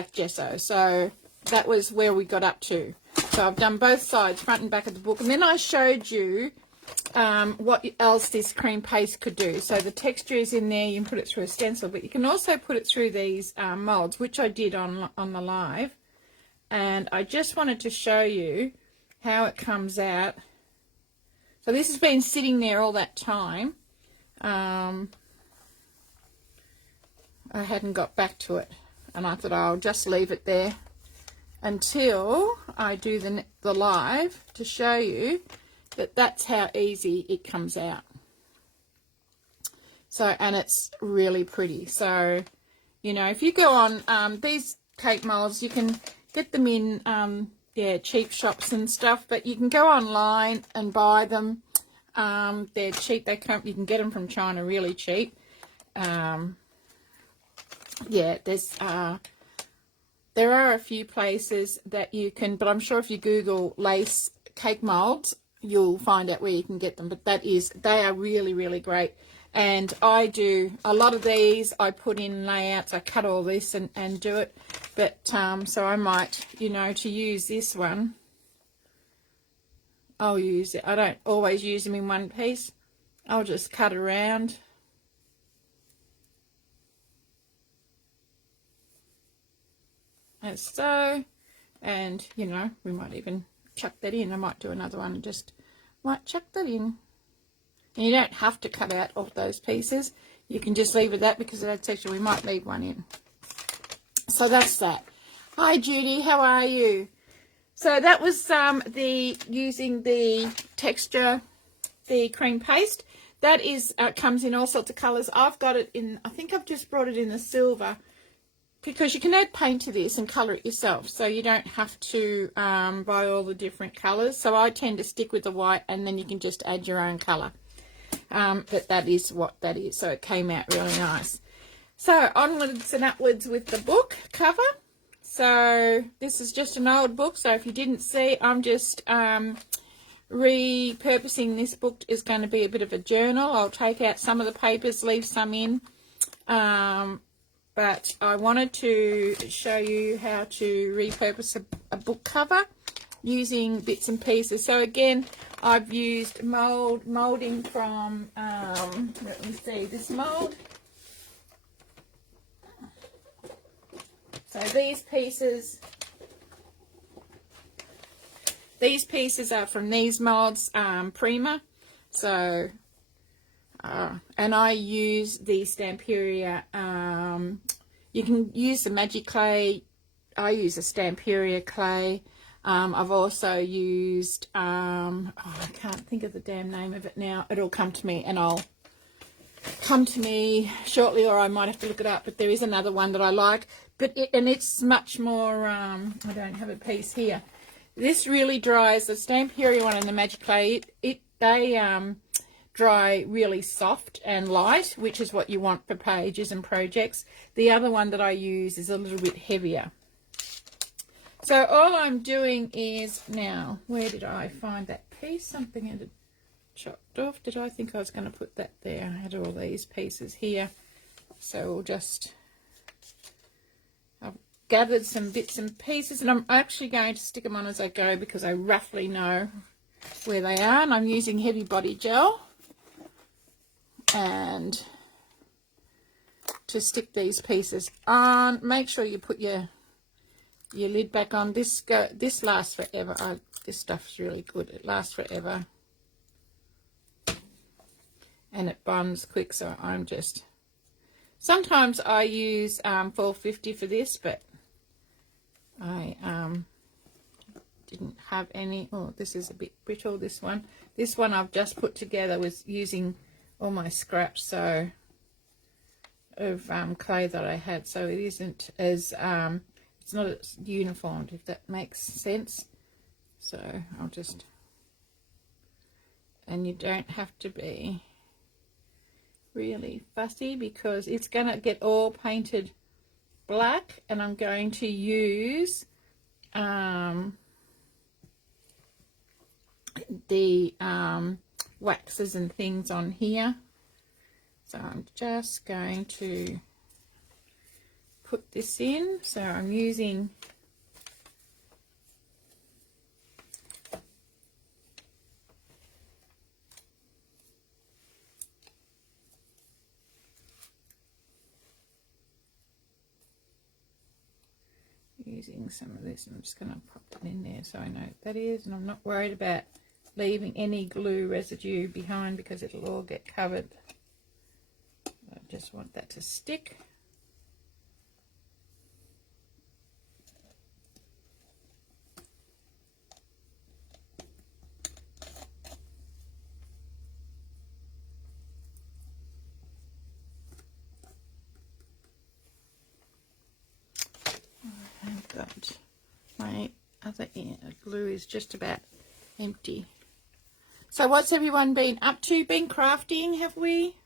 black gesso. So that was where we got up to. So I've done both sides, front and back of the book. And then I showed you what else this cream paste could do. So the texture is in there. You can put it through a stencil, but you can also put it through these molds, which I did on the live. And I just wanted to show you how it comes out. So this has been sitting there all that time. I hadn't got back to it, and I thought I'll just leave it there until I do the live to show you that that's how easy it comes out. So, and it's really pretty. So, you know, if you go on these cake molds, you can get them in yeah, cheap shops and stuff, but you can go online and buy them. They're cheap. You can get them from China really cheap. Yeah, there are a few places that you can, but I'm sure if you Google lace cake molds, you'll find out where you can get them. But they are really, really great. And I do a lot of these. I put in layouts. I cut all this and do it. But so I might, you know, to use this one, I'll use it. I don't always use them in one piece. I'll just cut around. As so, and you know, we might even chuck that in. I might do another one and just might chuck that in. And you don't have to cut out all those pieces. You can just leave it that, because that's actually, we might leave one in. So that's that. Hi Judy, how are you? So that was using the texture, the cream paste. That is comes in all sorts of colours. I've got it in, I think I've just brought it in the silver, because you can add paint to this and colour it yourself, so you don't have to buy all the different colours. So I tend to stick with the white, and then you can just add your own colour. But that is what that is. So it came out really nice. So onwards and upwards with the book cover. So this is just an old book. So if you didn't see, I'm just repurposing this book. Is going to be a bit of a journal. I'll take out some of the papers, leave some in. But I wanted to show you how to repurpose a book cover using bits and pieces. So again, I've used molding from, let me see, this mold. So these pieces are from these molds, Prima. So and I use the Stamperia. You can use the Magic Clay. I use a Stamperia clay. I've also used, I can't think of the damn name of it now. It'll come to me, and I'll come to me shortly, or I might have to look it up. But there is another one that I like. But it's much more, I don't have a piece here. This really dries, the Stamperia one and the Magic Clay, they dry really soft and light, which is what you want for pages and projects. The other one that I use is a little bit heavier. So all I'm doing is now, where did I find that piece? Something had chopped off. Did I think I was going to put that there? I had all these pieces here. So we'll just, I've gathered some bits and pieces, and I'm actually going to stick them on as I go, because I roughly know where they are. And I'm using Heavy Body Gel and to stick these pieces on. Make sure you put your lid back on. This lasts forever. This stuff's really good. It lasts forever, and it bonds quick. So I'm just, sometimes I use 450 for this, but I didn't have any. Oh, this is a bit brittle, this one I've just put together with using all my scraps, so of clay that I had, so it isn't as it's not as uniform, if that makes sense. So I'll just, and you don't have to be really fussy, because it's gonna get all painted black, and I'm going to use the waxes and things on here. So I'm just going to put this in. So I'm using some of this. I'm just going to pop it in there so I know what that is, and I'm not worried about leaving any glue residue behind because it'll all get covered. I just want that to stick. I've got my other glue is just about empty. So what's everyone been up to? Been crafting, have we?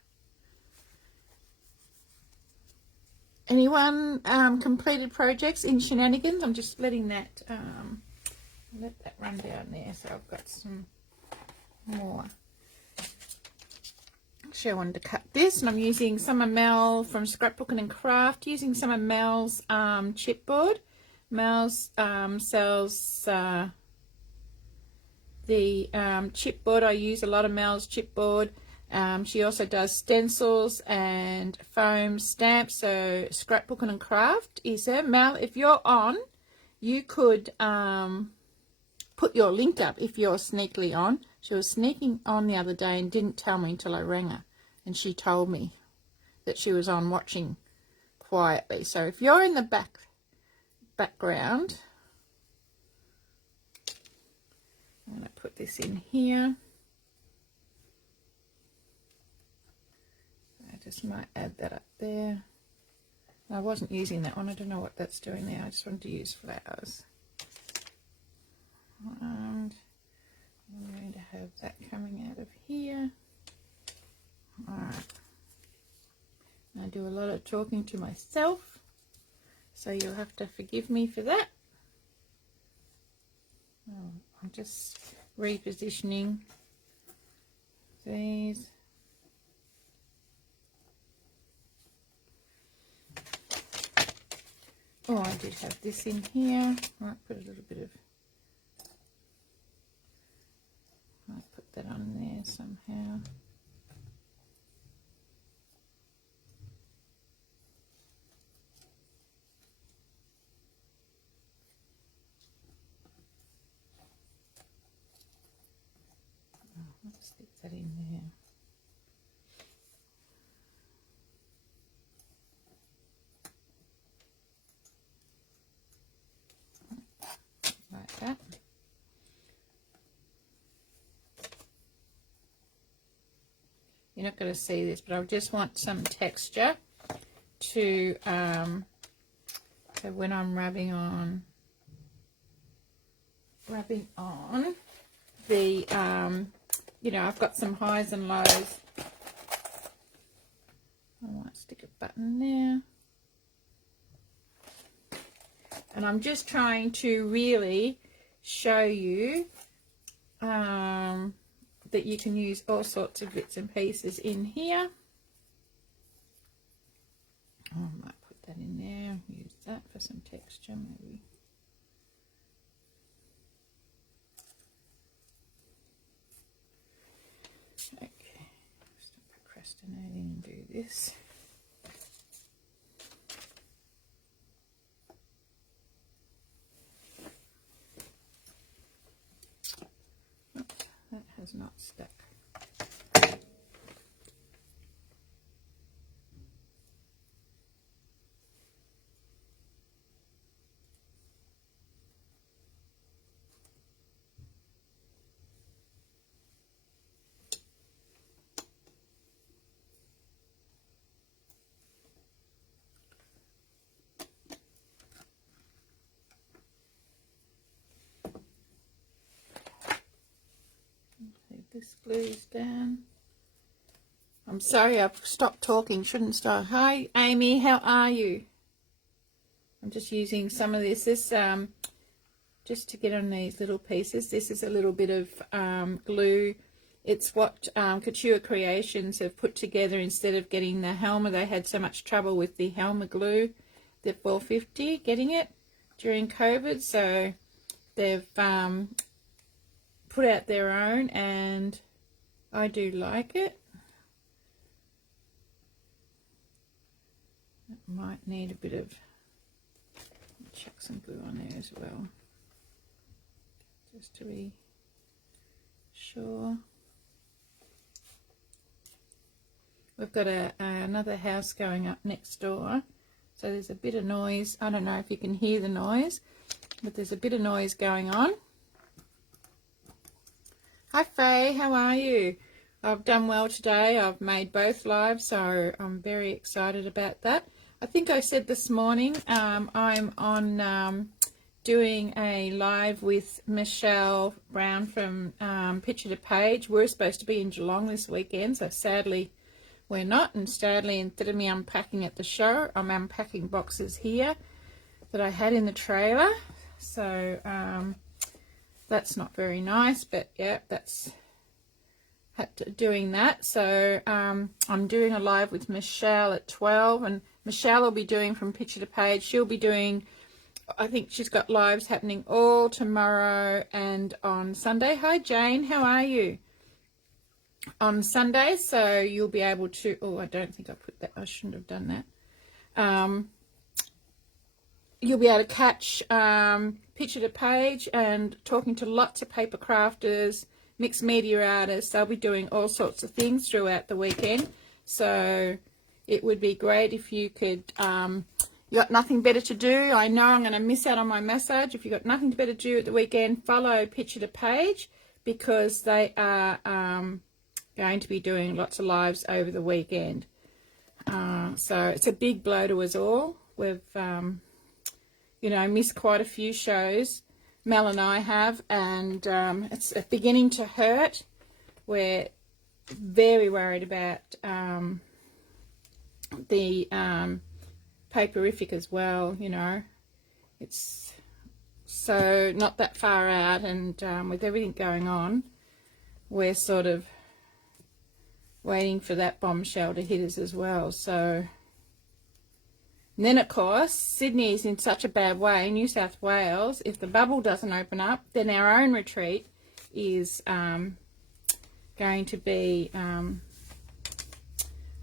Anyone completed projects in Shenanigans? I'm just letting that let that run down there, so I've got some more. Actually, I wanted to cut this, and I'm using some of Mel from Scrapbooking and Craft, using some of Mel's chipboard. Mel's sells the chipboard. I use a lot of Mel's chipboard. She also does stencils and foam stamps. So Scrapbooking and Craft is her. Mel, if you're on, you could put your link up if you're sneakily on. She was sneaking on the other day and didn't tell me until I rang her, and she told me that she was on watching quietly. So if you're in the background, I'm going to put this in here. I just might add that up there. I wasn't using that one. I don't know what that's doing there. I just wanted to use flowers. And I'm going to have that coming out of here. Alright. I do a lot of talking to myself, so you'll have to forgive me for that. Oh, I'm just repositioning these. Oh, I did have this in here. I might put a little bit of, I'll put that on there somehow. Let's stick that in there. Like that. You're not going to see this, but I just want some texture to so when I'm rubbing on the you know, I've got some highs and lows. I might stick a button there, and I'm just trying to really show you that you can use all sorts of bits and pieces in here. I might put that in there, use that for some texture maybe. Okay, stop procrastinating and do this. Oops, that has not stuck. This glues down. I'm sorry, I've stopped talking. Shouldn't start. Hi, Amy. How are you? I'm just using some of this. This just to get on these little pieces. This is a little bit of glue. It's what Couture Creations have put together instead of getting the Helma. They had so much trouble with the Helma glue. they're $4.50 getting it during COVID, so they've put out their own, and I do like it. It might need a bit of, chuck some glue on there as well, just to be sure. We've got another house going up next door, so there's a bit of noise. I don't know if you can hear the noise, but there's a bit of noise going on. Hi Faye, how are you? I've done well today. I've made both lives, so I'm very excited about that. I think I said this morning I'm on doing a live with Michelle Brown from Picture to Page. We're supposed to be in Geelong this weekend, so sadly we're not, and sadly, instead of me unpacking at the show, I'm unpacking boxes here that I had in the trailer. So that's not very nice, but yeah, that's doing that. So I'm doing a live with Michelle at 12, and Michelle will be doing from Picture to Page. She'll be doing, I think she's got lives happening all tomorrow and on Sunday. Hi Jane, how are you? On Sunday, so you'll be able to, oh, I don't think I put that, I shouldn't have done that. You'll be able to catch Picture to Page and talking to lots of paper crafters, mixed media artists. They'll be doing all sorts of things throughout the weekend, so it would be great if you could, you got nothing better to do. I know I'm going to miss out on my massage. If you've got nothing better to do at the weekend, follow Picture to Page, because they are going to be doing lots of lives over the weekend. So it's a big blow to us all. We've, you know, missed quite a few shows. Mel and I have, and it's beginning to hurt. We're very worried about the Paperific as well, you know. It's so not that far out, and with everything going on, we're sort of waiting for that bombshell to hit us as well. So, and then of course Sydney is in such a bad way, New South Wales, if the bubble doesn't open up, then our own retreat is going to be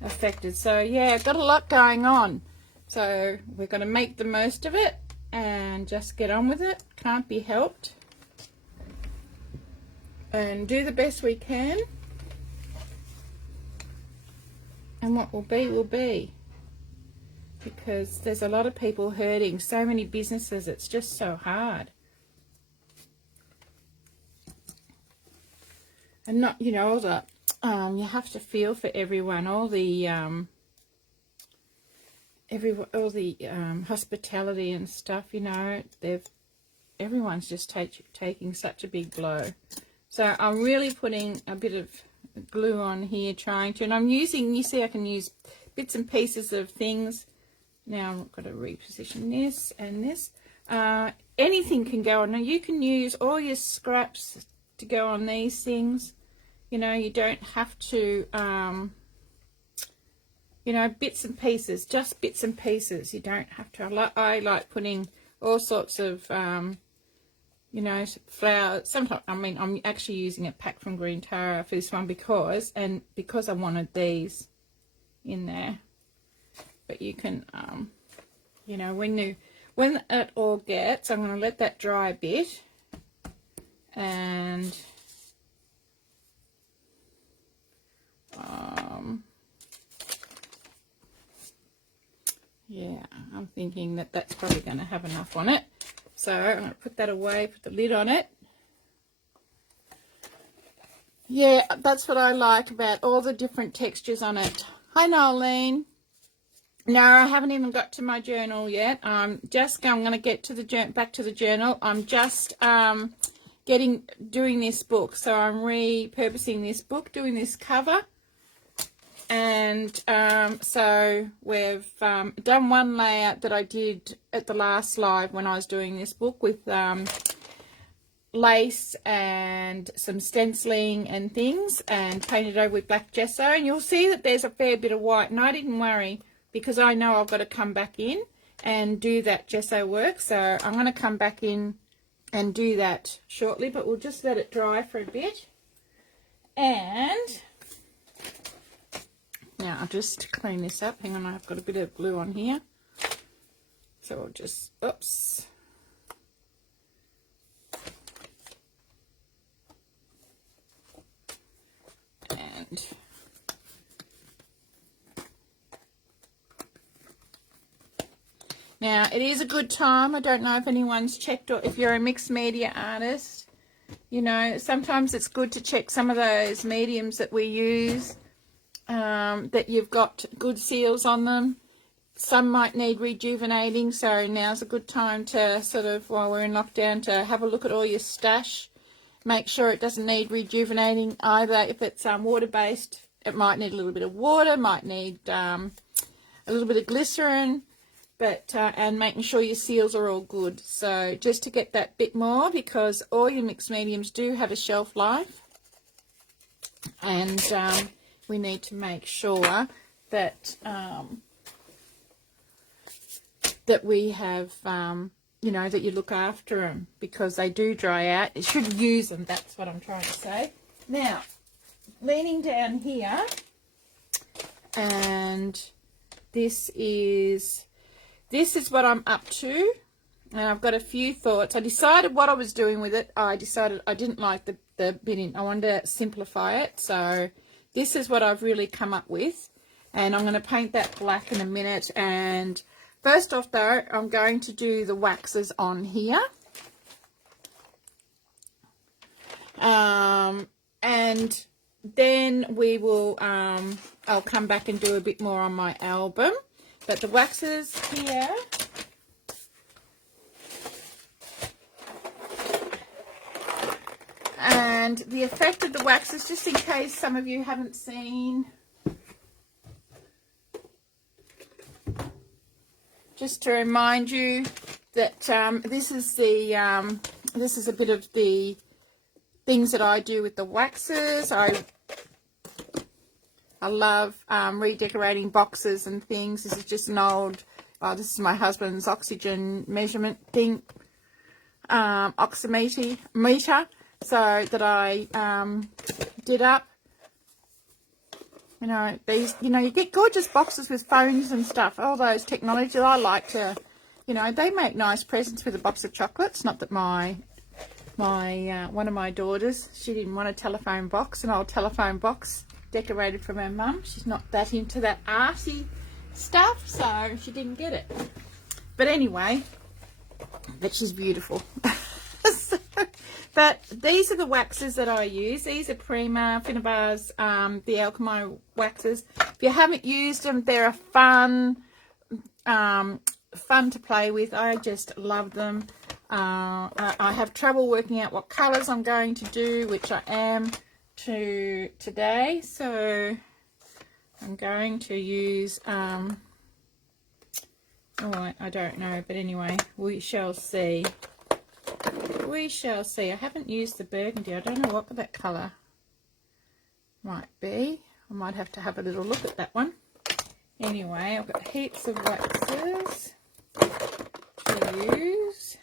affected. So yeah, got a lot going on, so we're going to make the most of it and just get on with it. Can't be helped, and do the best we can. And what will be, because there's a lot of people hurting, so many businesses, it's just so hard. And not, you know, all the, you have to feel for everyone, all the, hospitality and stuff, you know, everyone's just taking such a big blow. So I'm really putting a bit of glue on here, trying to, and I'm using, you see I can use bits and pieces of things. Now I've got to reposition this and this. Anything can go on. Now you can use all your scraps to go on these things. You know, you don't have to, you know, bits and pieces, just bits and pieces. You don't have to. I like putting all sorts of, you know, flour. Sometimes, I mean, I'm actually using a pack from Green Tara for this one because I wanted these in there. But you can, you know, when it all gets, I'm going to let that dry a bit, and yeah, I'm thinking that that's probably going to have enough on it. So I'm going to put that away, put the lid on it. Yeah, that's what I like about all the different textures on it. Hi, Nolene. No, I haven't even got to my journal yet. I'm going to get to the back to the journal. I'm just doing this book. So I'm repurposing this book, doing this cover. And so we've done one layout that I did at the last live when I was doing this book with lace and some stenciling and things, and painted over with black gesso. And you'll see that there's a fair bit of white, and I didn't worry because I know I've got to come back in and do that gesso work. So I'm going to come back in and do that shortly, but we'll just let it dry for a bit. And now I'll just clean this up. Hang on, I've got a bit of glue on here. So I'll just, oops. And now it is a good time. I don't know if anyone's checked, or if you're a mixed media artist, you know, sometimes it's good to check some of those mediums that we use, that you've got good seals on them. Some might need rejuvenating, so now's a good time to sort of, while we're in lockdown, to have a look at all your stash. Make sure it doesn't need rejuvenating either. If it's water-based, it might need a little bit of water, might need a little bit of glycerin, but and making sure your seals are all good. So just to get that bit more, because all your mixed mediums do have a shelf life, and we need to make sure that that we have, you know, that you look after them, because they do dry out. You should use them, that's what I'm trying to say. Now, leaning down here, and this is what I'm up to, and I've got a few thoughts. I decided what I was doing with it. I decided I didn't like the bit in. I wanted to simplify it, so this is what I've really come up with, and I'm going to paint that black in a minute. And first off though, I'm going to do the waxes on here. And then we will, I'll come back and do a bit more on my album. But the waxes here, and the effect of the waxes, just in case some of you haven't seen, just to remind you that this is a bit of the things that I do with the waxes. I love redecorating boxes and things. This is just an old, this is my husband's oxygen measurement thing, oximeter, so that I did up. You know, these, you know, you get gorgeous boxes with phones and stuff, all those technologies. I like to, you know, they make nice presents with a box of chocolates. Not that one of my daughters, she didn't want a telephone box, an old telephone box decorated from her mum. She's not that into that arty stuff, so she didn't get it. But anyway, but she's beautiful. But these are the waxes that I use. These are Prima, Finnabar's, the Alchemy waxes. If you haven't used them, they're fun to play with. I just love them. I have trouble working out what colours I'm going to do, which I am today. So I'm going to use, oh, I don't know, but anyway, we shall see. We shall see. I haven't used the burgundy. I don't know what that colour might be. I might have to have a little look at that one. Anyway, I've got heaps of waxes to use.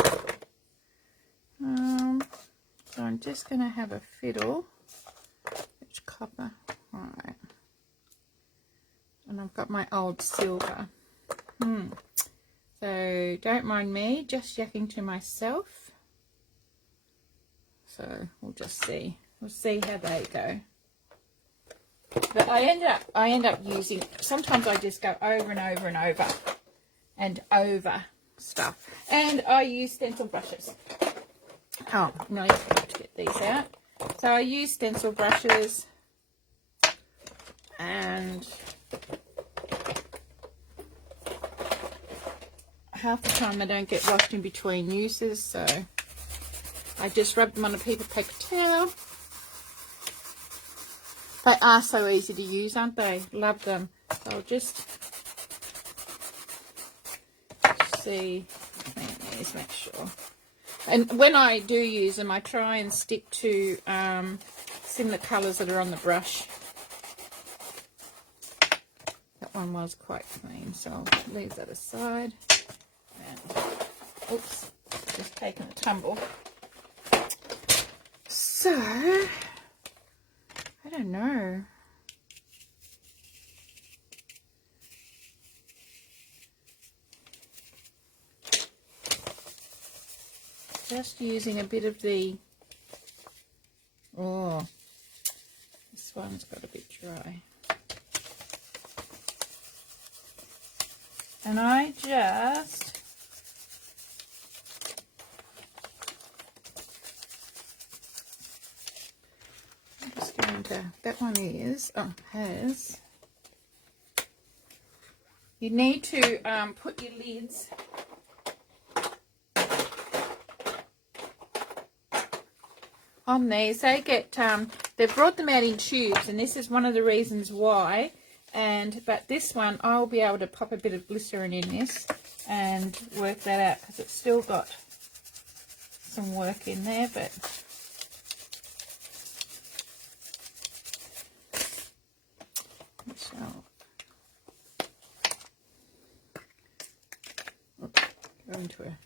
So I'm just going to have a fiddle. Which copper? Alright. And I've got my old silver. So don't mind me, just yakking to myself. So we'll just see. We'll see how they go. But I end up using, sometimes I just go over and over and over and over stuff. And I use stencil brushes. Oh, no, I have to get these out. So I use stencil brushes, and half the time they don't get washed in between uses, so I just rub them on a paper towel. They are so easy to use, aren't they? Love them. So I'll just see, clean these, make sure. And when I do use them, I try and stick to similar colours that are on the brush. That one was quite clean, so I'll leave that aside. Oops, just taken a tumble. So, I don't know. Just using a bit of the, oh, this one's got a bit dry. And I just, I'm just going to, that one is, oh, has, you need to put your lids on these. They get, they've brought them out in tubes, and this is one of the reasons why. But this one, I'll be able to pop a bit of glycerin in this and work that out, because it's still got some work in there. But go into a,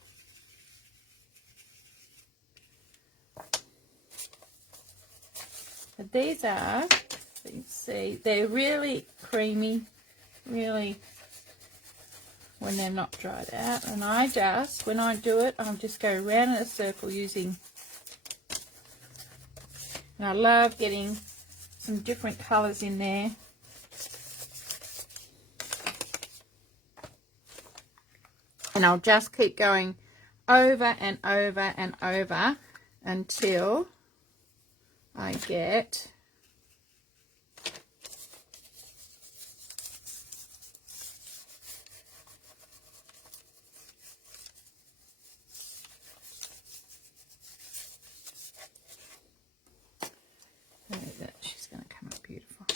but these are, you can see, they're really creamy, really, when they're not dried out. And I just, when I do it, I'll just go round in a circle using, and I love getting some different colours in there. And I'll just keep going over and over and over until I get that. She's going to come up beautiful.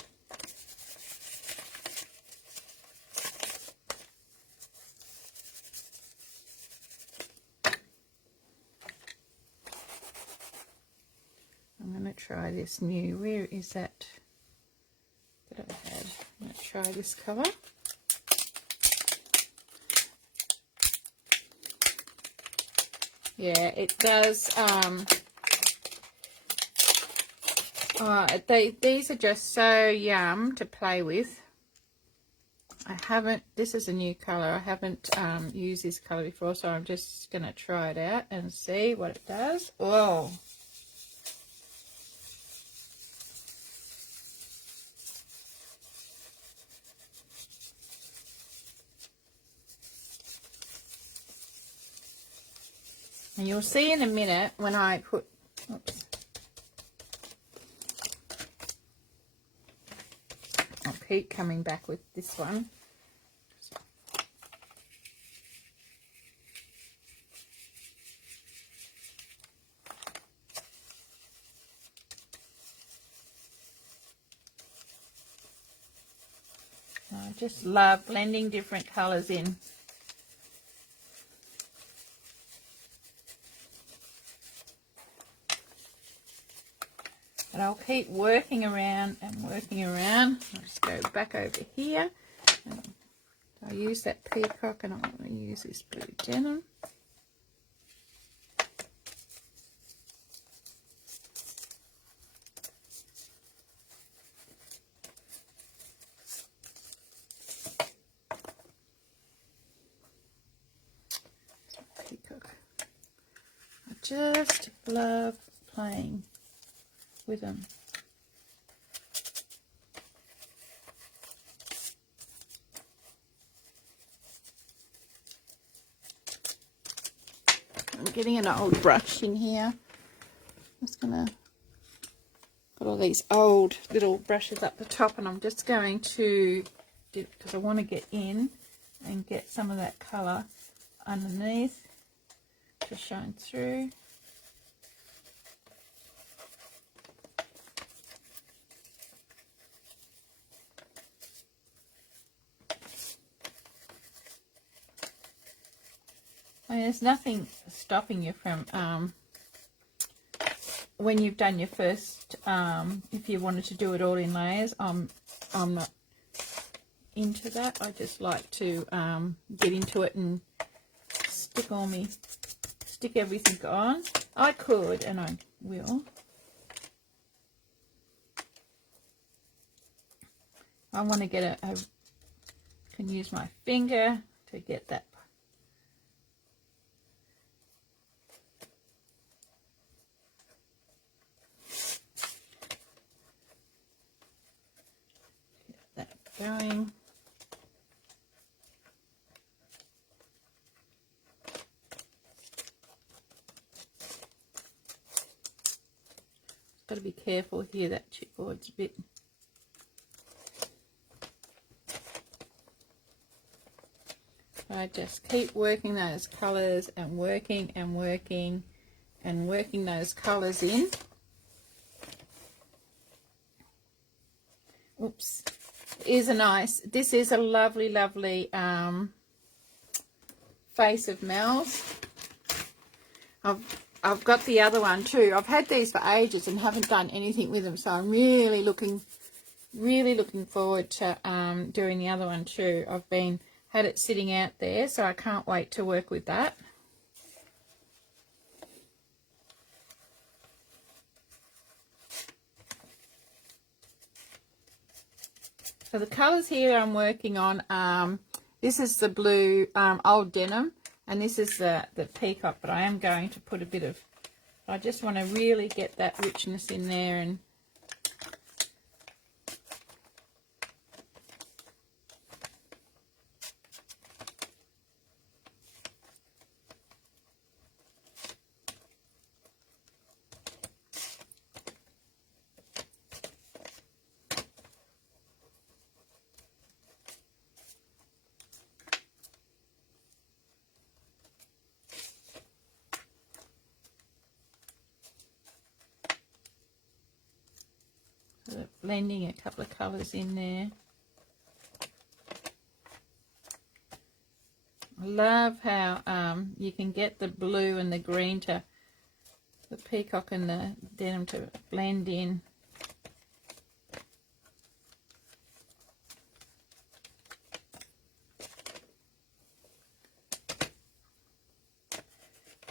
I'm going to try this new, where is that I had? I'm going to try this colour. Yeah, it does. These are just so yum to play with. I haven't, this is a new colour. I haven't used this colour before, so I'm just going to try it out and see what it does. Oh. And you'll see in a minute when I put, oops, I'll keep coming back with this one. I just love blending different colours in. And I'll keep working around and working around. I'll just go back over here. And I'll use that peacock, and I'm going to use this blue denim. Peacock. I just love playing with them. I'm getting an old brush in here. I'm just gonna put all these old little brushes up the top, and I'm just going to do, because I want to get in and get some of that colour underneath to shine through. I mean, there's nothing stopping you from, when you've done your first, if you wanted to do it all in layers, I'm not into that. I just like to get into it and stick all my stick everything on. I could, and I will. I want to get can use my finger to get that. Get that going. Got to be careful here, that chipboard's a bit. I just keep working those colours and working and working and working those colours in. Oops. This is a lovely, lovely face of Mel's. I've got the other one too. I've had these for ages and haven't done anything with them, so I'm really looking forward to doing the other one too. I've had it sitting out there, so I can't wait to work with that. So the colours here I'm working on, this is the blue old denim, and this is the peacock, but I am going to put a bit of, I just want to really get that richness in there. And blending a couple of colours in there. I love how you can get the blue and the green to the peacock and the denim to blend in.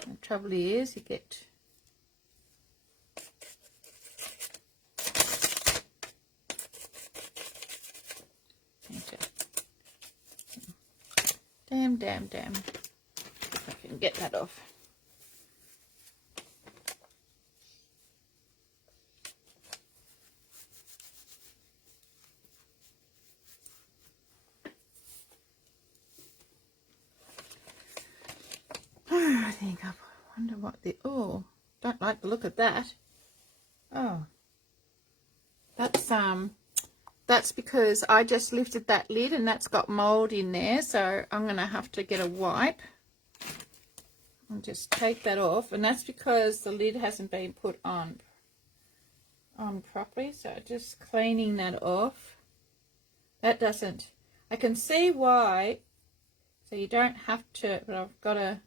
The trouble is you get damn. If I can get that off. I think I wonder what don't like the look of that. Oh, that's because I just lifted that lid and that's got mold in there, so I'm going to have to get a wipe and just take that off, and that's because the lid hasn't been put on properly. So just cleaning that off. That doesn't, I can see why, so you don't have to, but I've got to,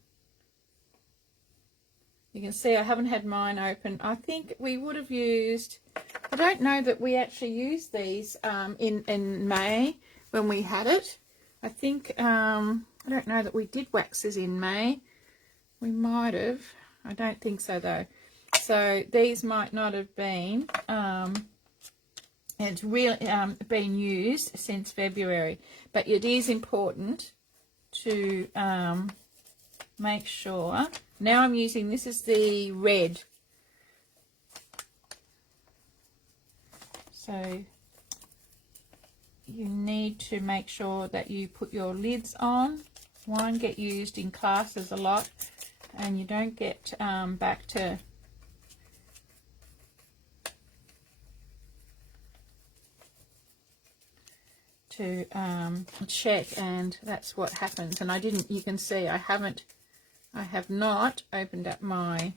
you can see I haven't had mine open. I think we would have used, I don't know that we actually used these in May when we had it. I think, I don't know that we did waxes in May. We might have. I don't think so though. So these might not have been, it's really been used since February. But it is important to make sure. Now I'm using, this is the red. So you need to make sure that you put your lids on. Wine get used in classes a lot, and you don't get back to check, and that's what happens. And I didn't, you can see I have not opened up my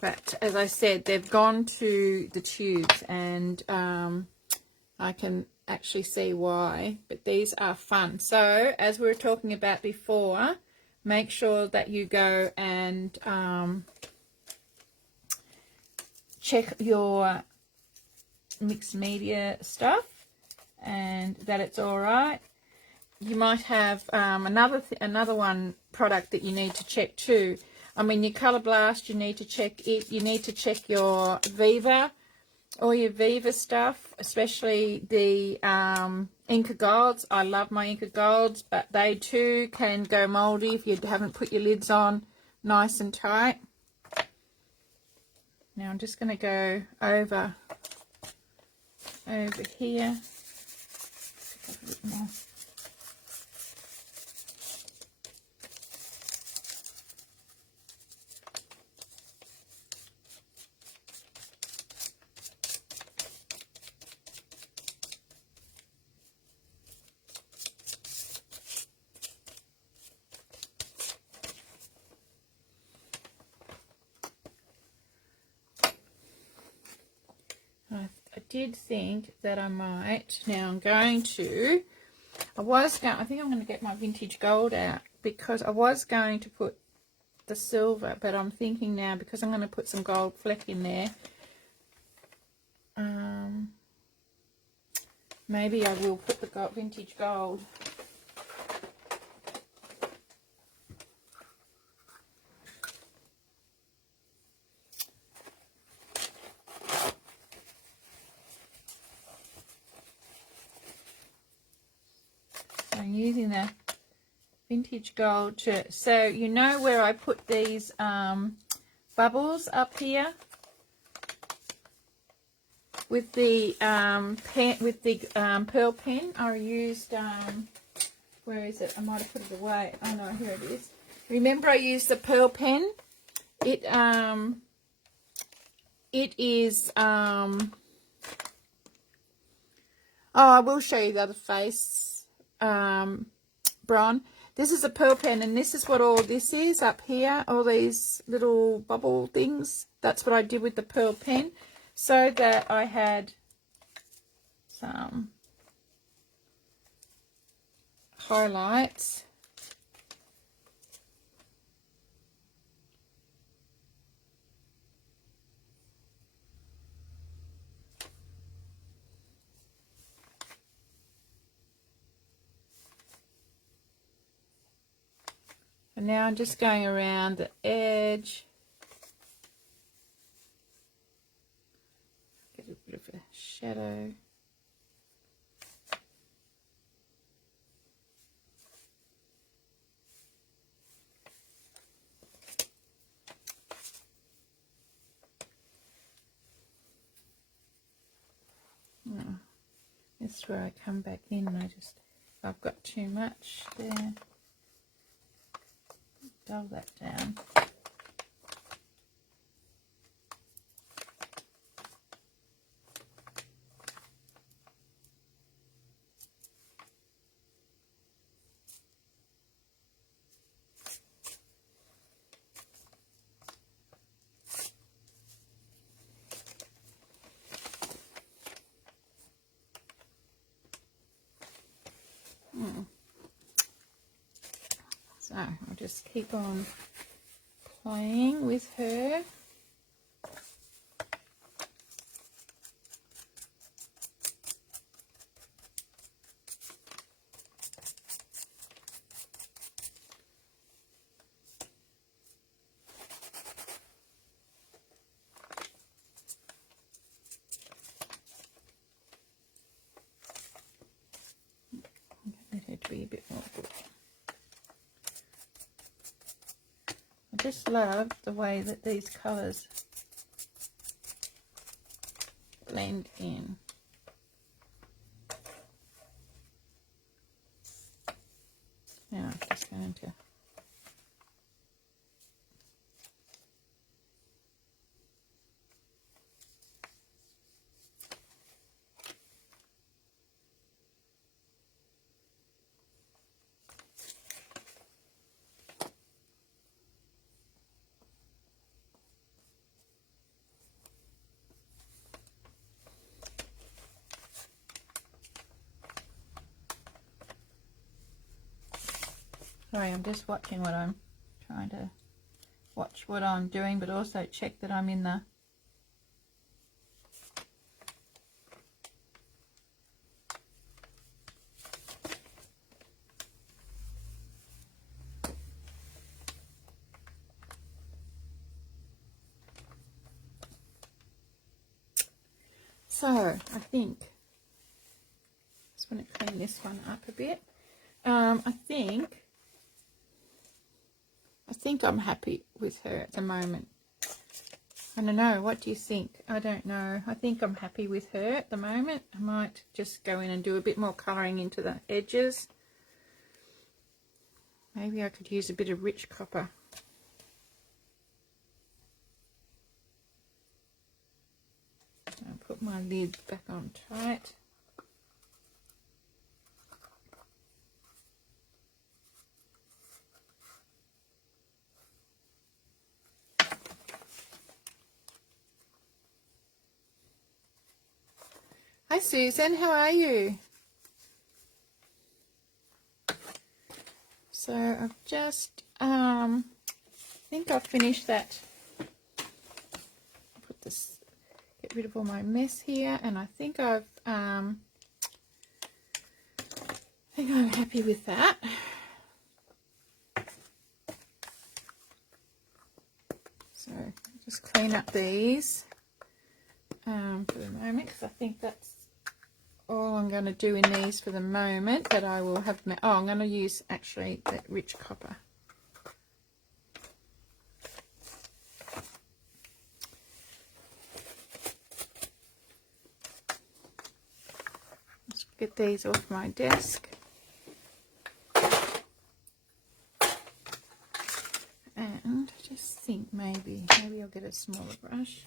but as I said, they've gone to the tubes, and I can actually see why, but these are fun. So as we were talking about before, make sure that you go and check your mixed media stuff and that it's all right. you might have another one product that you need to check too. I mean, your Color Blast, you need to check it. You need to check your Viva, all your Viva stuff, especially the Inca Golds. I love my Inca Golds, but they too can go moldy if you haven't put your lids on nice and tight. Now I'm just going to go over here. A bit more. I did think that I might. Now I'm going to. I think I'm going to get my vintage gold out because I was going to put the silver, but I'm thinking now because I'm going to put some gold fleck in there. Maybe I will put the vintage gold. I'm using the vintage gold to, so you know where I put these bubbles up here with the pen, with the pearl pen. I used where is it? I might have put it away. Oh no, here it is. Remember, I used the pearl pen. It is oh, I will show you the other face, Bron. This is a pearl pen, and this is what all this is up here, all these little bubble things. That's what I did with the pearl pen, so that I had some highlights. And now I'm just going around the edge. Get a bit of a shadow. Oh, this is where I come back in. I've got too much there. Dull that down. So I'll just keep on playing with her. Get her to be a bit more good. I just love the way that these colours blend in. Now I'm just going to sorry, I'm just watching what I'm trying to watch what I'm doing, but also check that I'm in the So I think just want to clean this one up a bit. I think I'm happy with her at the moment. I don't know. What do you think? I don't know. I think I'm happy with her at the moment. I might just go in and do a bit more colouring into the edges. Maybe I could use a bit of rich copper. I'll put my lid back on tight. Hi Susan, how are you? So I've just, I think I've finished that. Put this, get rid of all my mess here, and I think I'm happy with that. So just clean up these for the moment, because I think that's all I'm going to do in these for the moment. That I will have. Oh, I'm going to use actually that rich copper. Let's get these off my desk. And I just think maybe I'll get a smaller brush.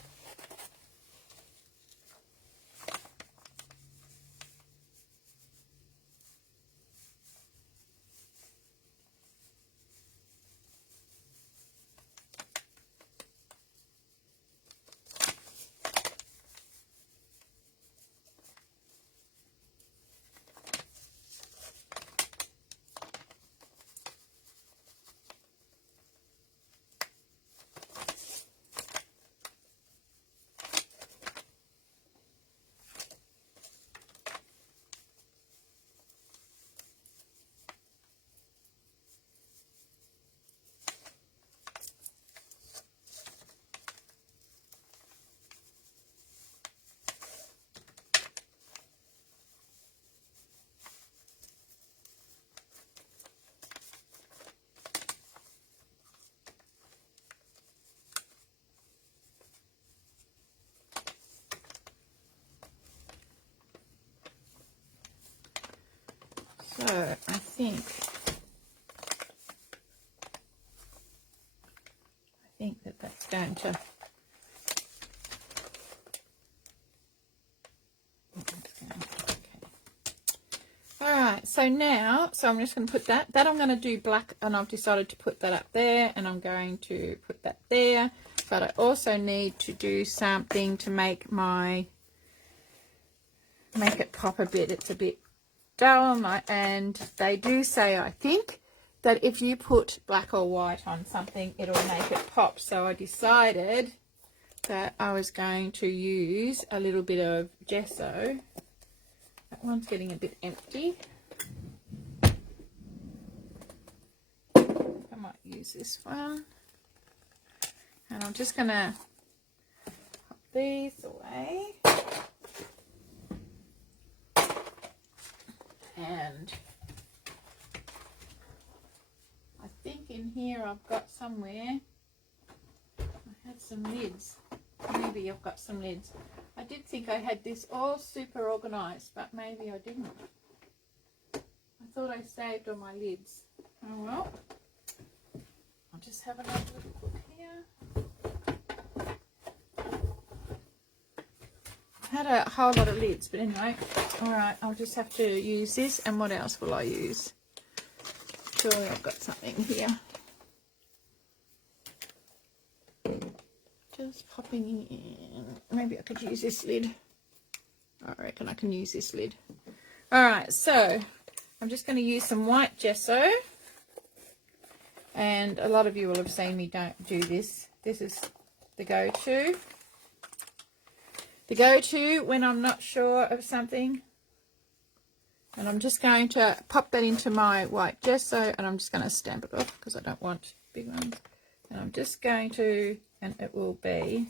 So I think that that's going to. Alright, so now, I'm just going to put that I'm going to do black, and I've decided to put that up there, and I'm going to put that there, but I also need to do something to make it pop a bit. It's a bit dull, and they do say, I think, that if you put black or white on something, it'll make it pop. So I decided that I was going to use a little bit of gesso. That one's getting a bit empty. I might use this one. And I'm just going to pop these away. And I think in here I've got somewhere, I had some lids. Maybe I've got some lids. I did think I had this all super organized, but maybe I didn't. I thought I saved all my lids. Oh well. I'll just have another little look here. I had a whole lot of lids, but anyway. Alright, I'll just have to use this. And what else will I use? Surely I've got something here. Just popping in. Maybe I could use this lid. I reckon I can use this lid. Alright, so I'm just going to use some white gesso. And a lot of you will have seen me don't do this. This is the go-to. The go-to when I'm not sure of something. And I'm just going to pop that into my white gesso, and I'm just going to stamp it off because I don't want big ones. And I'm just going to, and it will be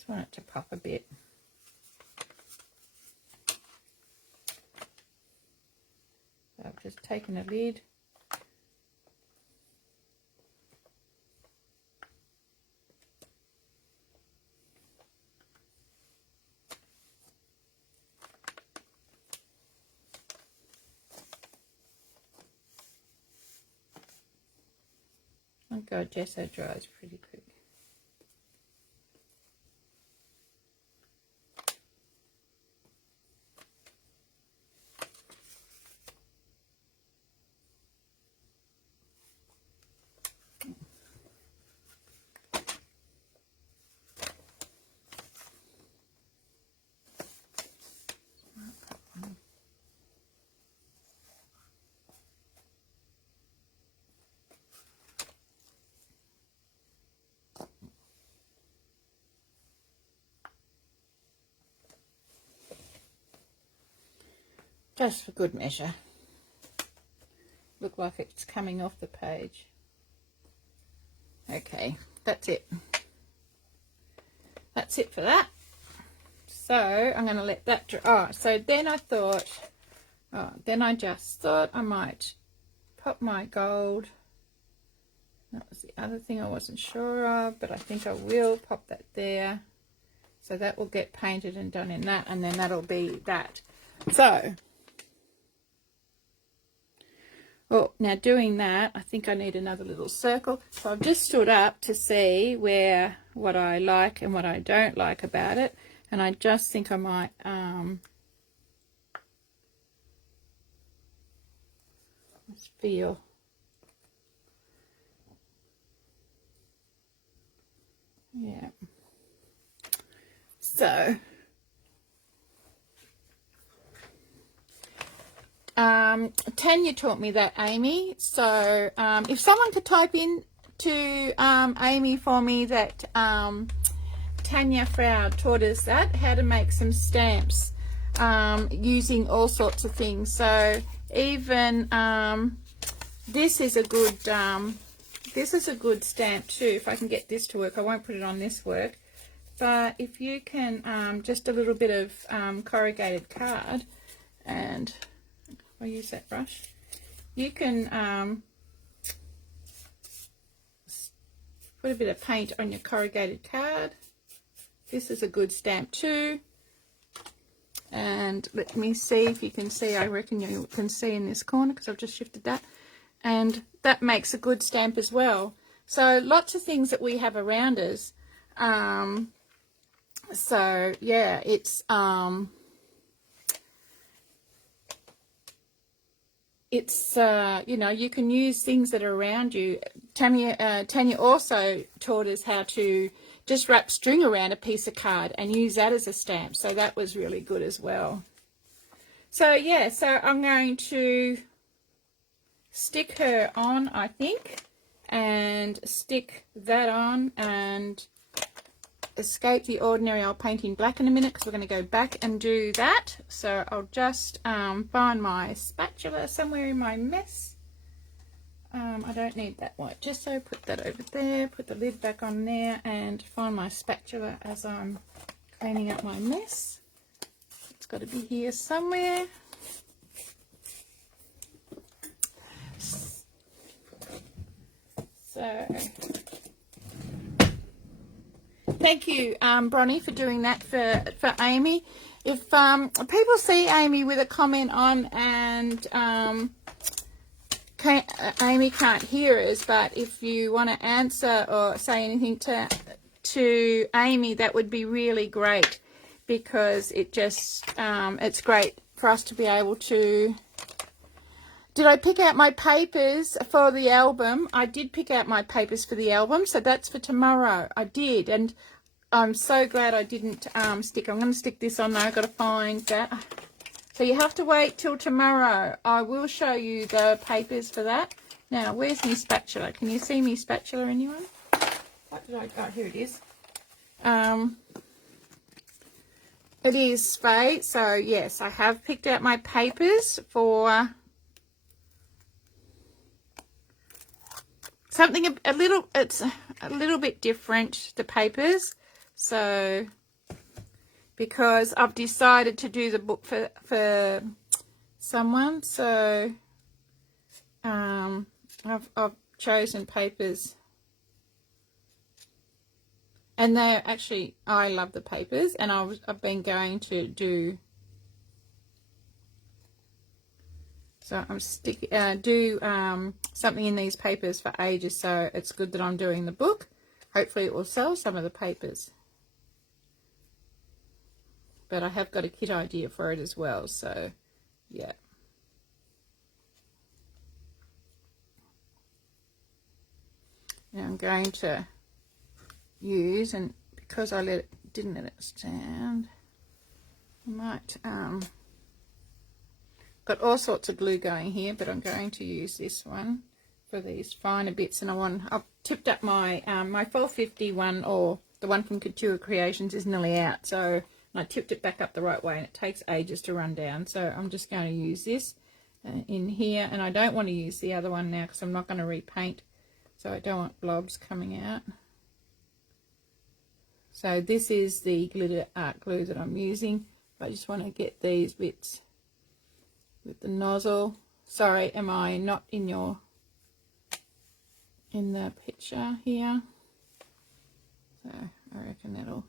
just want it to pop a bit. So I've just taken a lid. Oh God, gesso dries pretty quick. Just for good measure. Look like it's coming off the page. Okay, that's it. That's it for that. So I'm going to let that dry. Oh, so then I thought, then I just thought I might pop my gold. That was the other thing I wasn't sure of, but I think I will pop that there. So that will get painted and done in that, and then that'll be that. So, oh, now doing that, I think I need another little circle. So I've just stood up to see what I like and what I don't like about it. And I just think I might let's feel. Yeah. So Tanya taught me that, Amy. So if someone could type in to Amy for me that Tanya Frau taught us that, how to make some stamps using all sorts of things. So even this is a good stamp too. If I can get this to work, I won't put it on this work. But if you can just a little bit of corrugated card, and I'll use that brush, you can put a bit of paint on your corrugated card. This is a good stamp too. And let me see if you can see. I reckon you can see in this corner because I've just shifted that. And that makes a good stamp as well. So lots of things that we have around us. So yeah, it's you know, you can use things that are around you. Tanya also taught us how to just wrap string around a piece of card and use that as a stamp. So that was really good as well. So yeah, so I'm going to stick her on, I think, and stick that on and escape the ordinary. I'll paint in black in a minute because we're going to go back and do that. So I'll just find my spatula somewhere in my mess. I don't need that white gesso. Put that over there, put the lid back on there, and find my spatula as I'm cleaning up my mess. It's got to be here somewhere. So thank you, Bronnie, for doing that for Amy. If people see Amy with a comment on and Amy can't hear us, but if you want to answer or say anything to Amy, that would be really great, because it just it's great for us to be able to. Did I pick out my papers for the album? I did pick out my papers for the album, so that's for tomorrow. I did, and I'm so glad I didn't stick. I'm going to stick this on now. I've got to find that. So you have to wait till tomorrow. I will show you the papers for that. Now, where's my spatula? Can you see me spatula, anyone? What did I... Oh, here it is. It is Faye. So, yes, I have picked out my papers for something a little... It's a little bit different, the papers. So because I've decided to do the book for someone, so I've chosen papers, and they're actually, I love the papers, and I've been going to do, so I'm something in these papers for ages, so it's good that I'm doing the book. Hopefully it will sell some of the papers, but I have got a kit idea for it as well, so yeah. Now I'm going to use, and because I didn't let it stand, I might got all sorts of glue going here, but I'm going to use this one for these finer bits. And I've tipped up my my 450 one, or the one from Couture Creations, is nearly out, so I tipped it back up the right way, and it takes ages to run down, so I'm just going to use this in here. And I don't want to use the other one now because I'm not going to repaint, so I don't want blobs coming out. So this is the glitter art glue that I'm using. I just want to get these bits with the nozzle. Sorry, am I not in the picture here? So I reckon that'll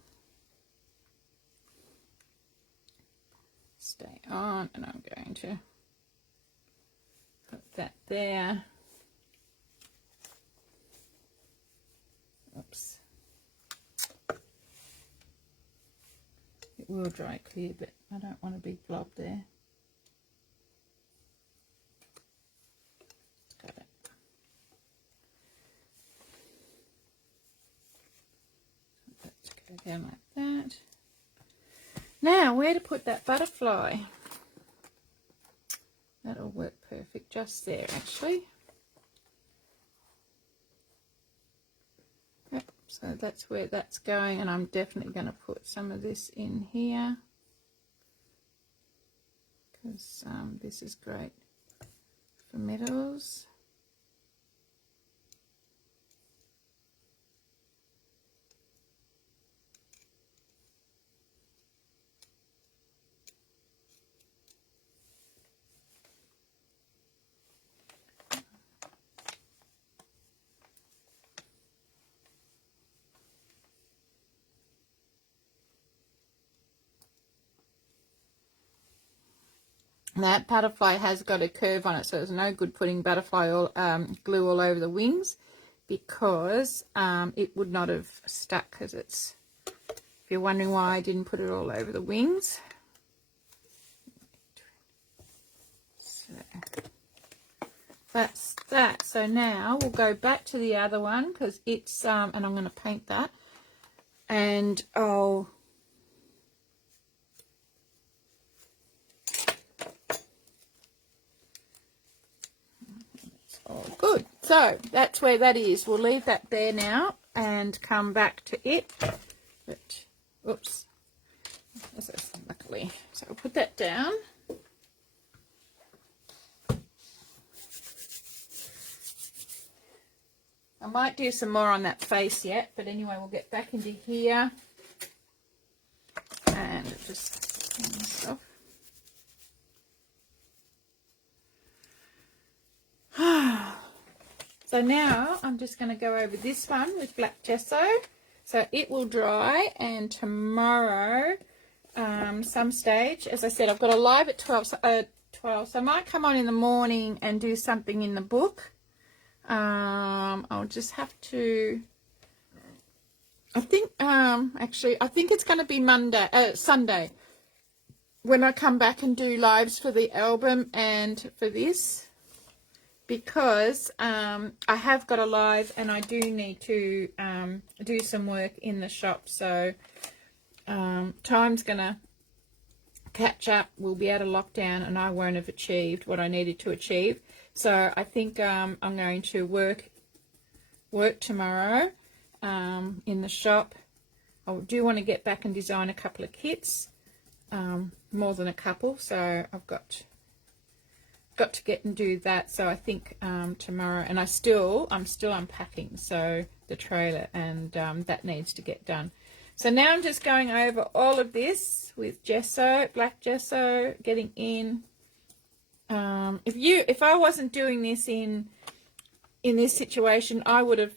stay on, and I'm going to put that there. Oops. It will dry clear, but I don't want a big blob there. Got it. Let's go down like that. Now, where to put that butterfly? That'll work perfect just there, actually. Yep, so that's where that's going, and I'm definitely going to put some of this in here, because this is great for metals. That butterfly has got a curve on it, so it's no good putting butterfly glue all over the wings, because it would not have stuck. Because it's, if you're wondering why I didn't put it all over the wings. So that's that. So now we'll go back to the other one, because it's and I'm going to paint that, and I'll good. So that's where that is. We'll leave that there now and come back to it. But, oops. Luckily. So I'll put that down. I might do some more on that face yet, but anyway, we'll get back into here and just clean this off. So now I'm just going to go over this one with black gesso. So it will dry, and tomorrow, some stage, as I said, I've got a live at 12, so I might come on in the morning and do something in the book. I'll just have to, I think, actually, I think it's going to be Sunday, when I come back and do lives for the album and for this. Because I have got a live, and I do need to do some work in the shop, so time's gonna catch up. We'll be out of lockdown, and I won't have achieved what I needed to achieve. So I think I'm going to work tomorrow in the shop. I do want to get back and design a couple of kits, more than a couple. So I've got to get and do that. So I think tomorrow, and I'm still unpacking, so the trailer, and that needs to get done. So now I'm just going over all of this with gesso, black gesso, getting in. If I wasn't doing this in this situation, I would have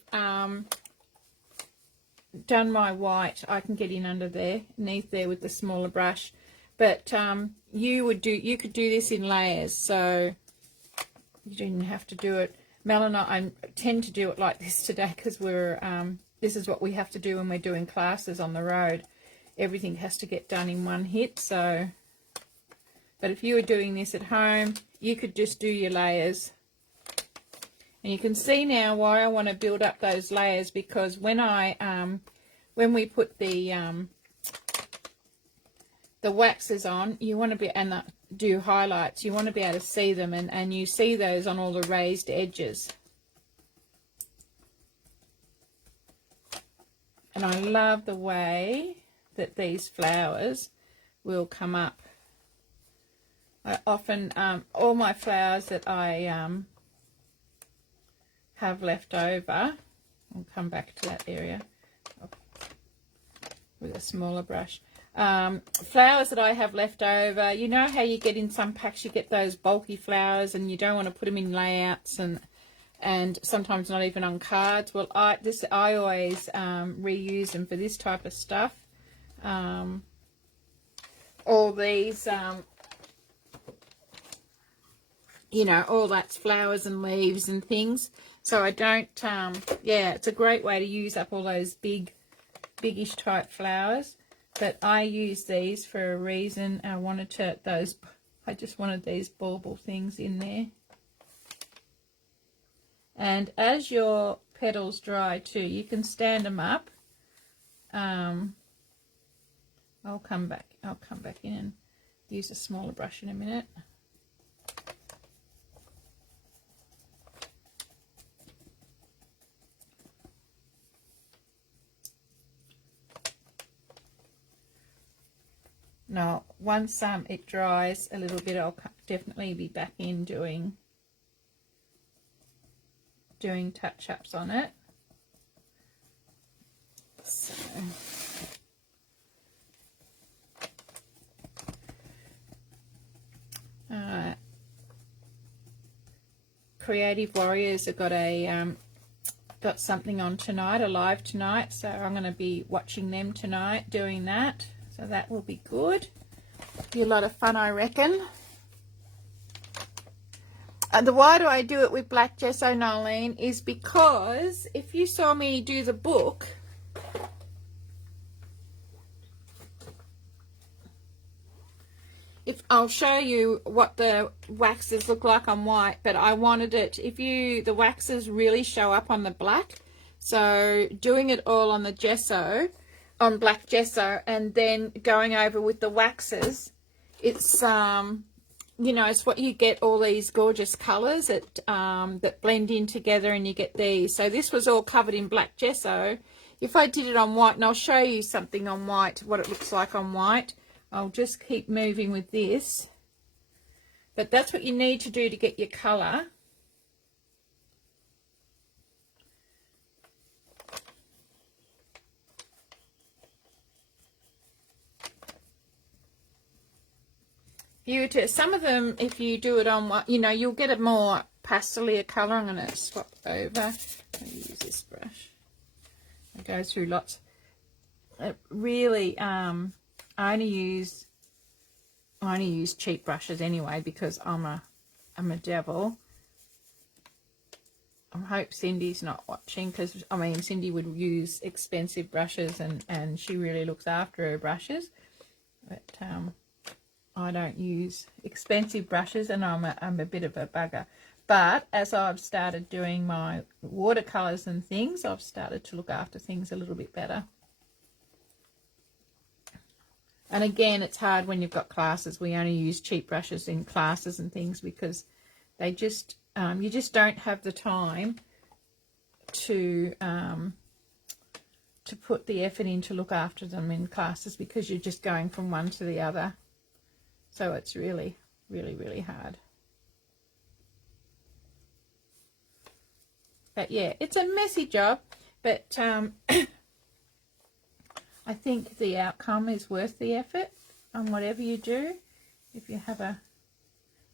done my white. I can get in underneath there with the smaller brush, but you could do this in layers, so you didn't have to do it. Mel and I tend to do it like this today because this is what we have to do when we're doing classes on the road. Everything has to get done in one hit. So, but if you were doing this at home, you could just do your layers. And you can see now why I want to build up those layers, because when we put the waxes on, you want to be, and do highlights, you want to be able to see them, and you see those on all the raised edges. And I love the way that these flowers will come up. I often, all my flowers that I have left over, I'll come back to that area with a smaller brush. Flowers that I have left over, you know how you get in some packs, you get those bulky flowers and you don't want to put them in layouts and sometimes not even on cards. Well, I always reuse them for this type of stuff. All these, you know, all that's flowers and leaves and things. So I don't, yeah, it's a great way to use up all those biggish type flowers. But I use these for a reason. I just wanted these bauble things in there. And as your petals dry too, you can stand them up. I'll come back in and use a smaller brush in a minute. Now, once it dries a little bit, I'll definitely be back in doing touch-ups on it. So, Creative Warriors have got something on tonight, live tonight, so I'm going to be watching them tonight doing that. So that will be good. Be a lot of fun, I reckon. And why do I do it with black gesso, Nolene, is because if you saw me do the book, I'll show you what the waxes look like on white, but I wanted it, the waxes really show up on the black. So doing it all on the gesso, on black gesso, and then going over with the waxes, it's you know, it's what you get, all these gorgeous colors that blend in together, and you get these. So this was all covered in black gesso. If I did it on white, and I'll show you something on white, what it looks like on white, I'll just keep moving with this. But that's what you need to do to get your color. Some of them, if you do it on what, you know, you'll get a more pastellier color. I'm going to swap over. Let me use this brush. It goes through lots. Really, I only use cheap brushes anyway, because I'm a devil. I hope Cindy's not watching, because I mean, Cindy would use expensive brushes, and she really looks after her brushes. But I don't use expensive brushes, and I'm a bit of a bugger. But as I've started doing my watercolors and things, I've started to look after things a little bit better. And again, it's hard when you've got classes. We only use cheap brushes in classes and things because they just you just don't have the time to put the effort in to look after them in classes, because you're just going from one to the other. So it's really, really, really hard. But yeah, it's a messy job, but I think the outcome is worth the effort on whatever you do. If you have a,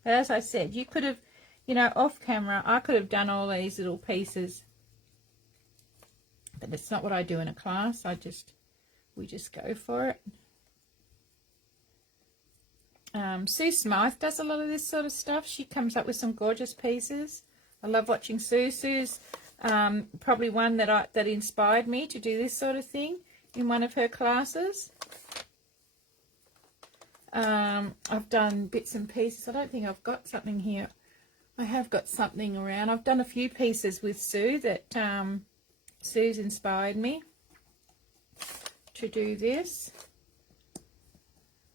but as I said, you could have, you know, off camera, I could have done all these little pieces, but it's not what I do in a class. We just go for it. Sue Smythe does a lot of this sort of stuff. She comes up with some gorgeous pieces. I love watching Sue. Sue's probably one that inspired me to do this sort of thing in one of her classes. I've done bits and pieces. I don't think I've got something here. I have got something around. I've done a few pieces with Sue that Sue's inspired me to do this.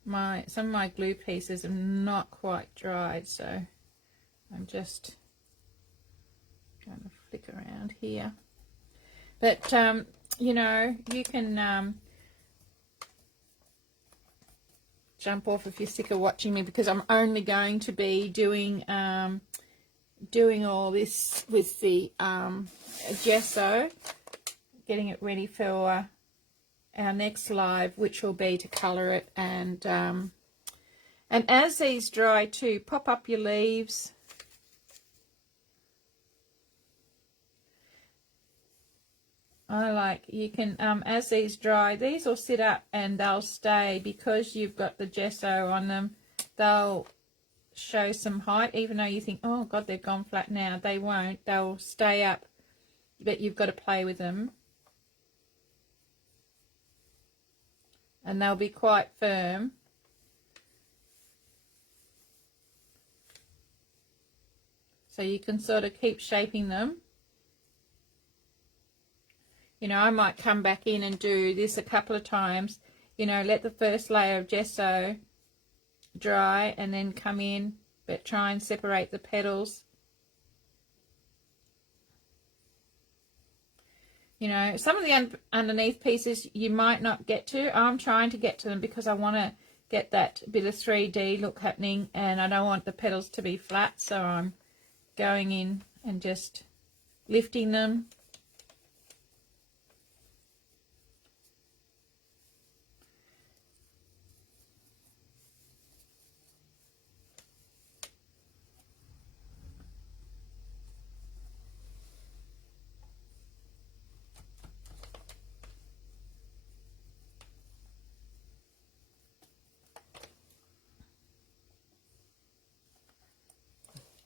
Some of my glue pieces are not quite dried, so I'm just going to flick around here. But you know, you can jump off if you're sick of watching me, because I'm only going to be doing all this with the gesso, getting it ready for our next live, which will be to colour it. And as these dry too, pop up your leaves. You can, as these dry, these will sit up and they'll stay, because you've got the gesso on them. They'll show some height, even though you think, oh God, they've gone flat now. They won't. They'll stay up, but you've got to play with them. And they'll be quite firm. So you can sort of keep shaping them. You know, I might come back in and do this a couple of times. You know, let the first layer of gesso dry and then come in, but try and separate the petals. You know, some of the underneath pieces you might not get to. I'm trying to get to them because I want to get that bit of 3D look happening, and I don't want the petals to be flat, so I'm going in and just lifting them.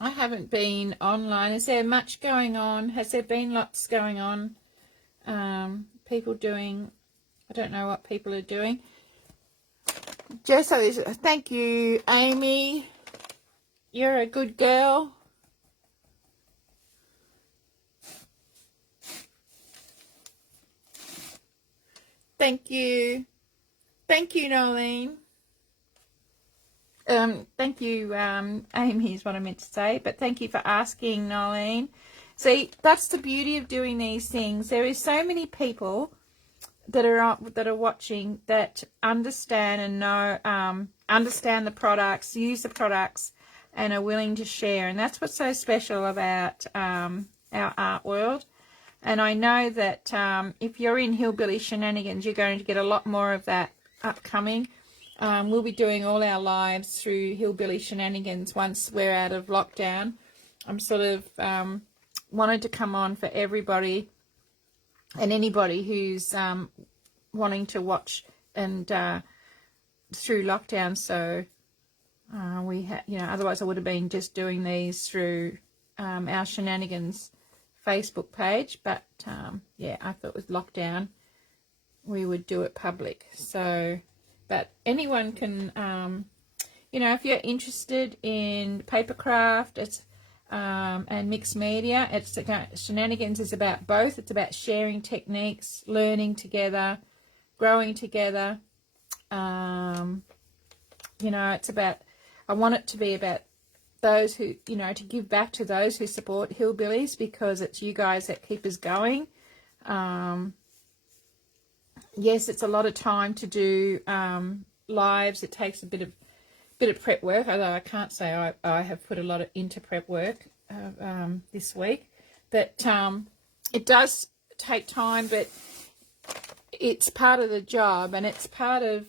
I haven't been online. Is there much going on? Has there been lots going on? People doing, I don't know what people are doing. Gesso is, thank you, Amy. You're a good girl. Thank you. Thank you, Nolene. Thank you, Amy is what I meant to say, but thank you for asking, Nolene. See, that's the beauty of doing these things. There is so many people that are watching that understand and know, understand the products, use the products, and are willing to share. And that's what's so special about our art world. And I know that if you're in Hillbilly Shenanigans, you're going to get a lot more of that upcoming. We'll be doing all our lives through Hillbilly Shenanigans once we're out of lockdown. I'm sort of wanted to come on for everybody and anybody who's wanting to watch and through lockdown. So we had, you know, otherwise I would have been just doing these through our Shenanigans Facebook page. But yeah, I thought with lockdown we would do it public. So. But anyone can, you know, if you're interested in paper craft, it's and mixed media, Shenanigans is about both. It's about sharing techniques, learning together, growing together. You know, it's about, I want it to be about those who, you know, to give back to those who support Hillbillies, because it's you guys that keep us going. Yes, it's a lot of time to do lives. It takes a bit of prep work, although I can't say I have put a lot into prep work this week. But it does take time, but it's part of the job, and it's part of,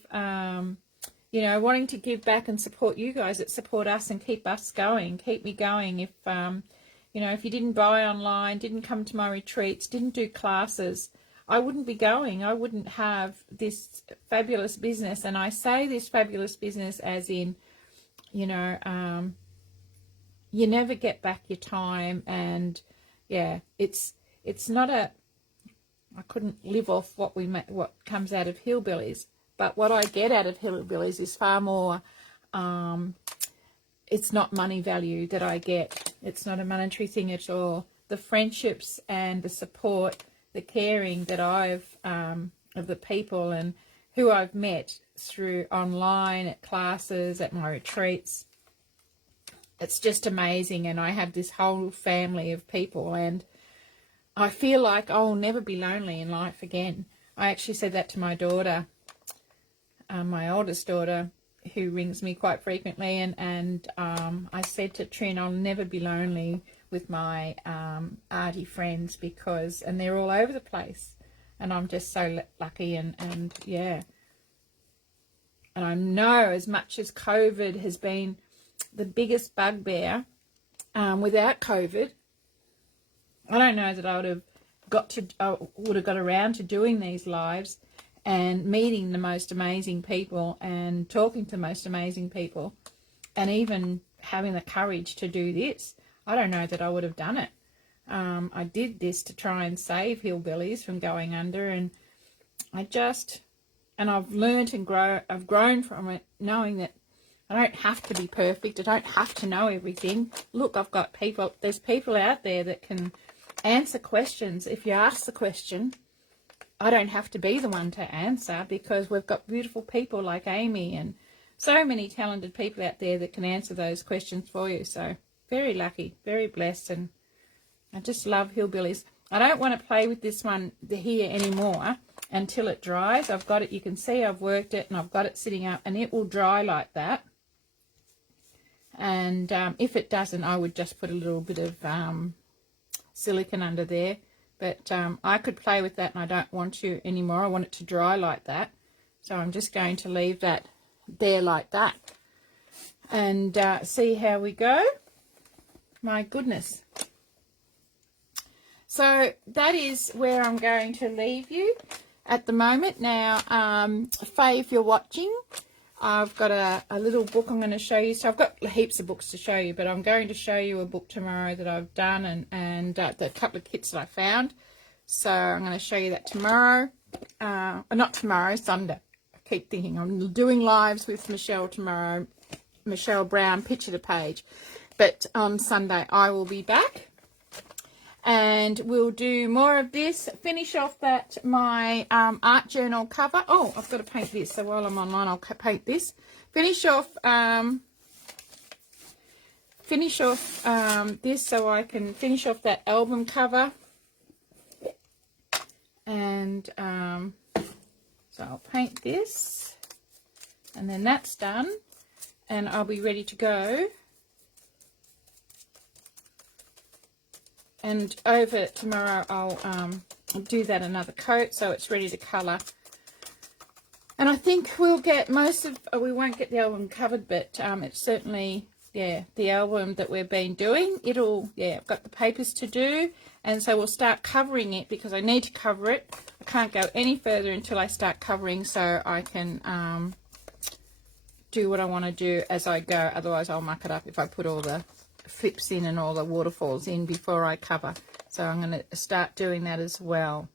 you know, wanting to give back and support you guys that support us and keep us going, keep me going. If, you know, if you didn't buy online, didn't come to my retreats, didn't do classes, I wouldn't be going. I wouldn't have this fabulous business. And I say this fabulous business as in, you know, you never get back your time. And yeah, it's not a, I couldn't live off what comes out of Hillbillies, but what I get out of Hillbillies is far more, it's not money value that I get. It's not a monetary thing at all. The friendships and the support, the caring that I've, of the people and who I've met through online, at classes, at my retreats, it's just amazing. And I have this whole family of people, and I feel like I'll never be lonely in life again. I actually said that to my daughter, my oldest daughter, who rings me quite frequently, and I said to Trin, I'll never be lonely with my arty friends, because, and they're all over the place, and I'm just so lucky, and yeah. And I know, as much as COVID has been the biggest bugbear, without COVID, I don't know that I would have got around to doing these lives and meeting the most amazing people and talking to the most amazing people, and even having the courage to do this. I don't know that I would have done it. I did this to try and save Hillbillies from going under, and I've learned and I've grown from it, knowing that I don't have to be perfect. I don't have to know everything. Look, I've got people, there's people out there that can answer questions. If you ask the question, I don't have to be the one to answer, because we've got beautiful people like Amy and so many talented people out there that can answer those questions for you. So very lucky, very blessed, and I just love Hillbillies. I don't want to play with this one here anymore until it dries. I've got it, you can see I've worked it, and I've got it sitting up, and it will dry like that. And if it doesn't, I would just put a little bit of silicone under there. But I could play with that, and I don't want to anymore. I want it to dry like that. So I'm just going to leave that there like that. And see how we go. My goodness. So that is where I'm going to leave you at the moment. Now, Faye, if you're watching, I've got a little book I'm going to show you. So I've got heaps of books to show you, but I'm going to show you a book tomorrow that I've done, and the couple of kits that I found. So I'm going to show you that tomorrow. Not tomorrow, Sunday. I keep thinking I'm doing lives with Michelle tomorrow. Michelle Brown, Picture to Page. But on Sunday I will be back. And we'll do more of this. Finish off my art journal cover. Oh, I've got to paint this. So while I'm online, I'll paint this. Finish off this, so I can finish off that album cover. And so I'll paint this, and then that's done, and I'll be ready to go. And over tomorrow I'll do that another coat, so it's ready to colour. And I think we'll get we won't get the album covered, but it's certainly, yeah, the album that we've been doing. I've got the papers to do, and so we'll start covering it, because I need to cover it. I can't go any further until I start covering, so I can do what I want to do as I go. Otherwise I'll muck it up if I put all the flips in and all the waterfalls in before I cover. So I'm going to start doing that as well.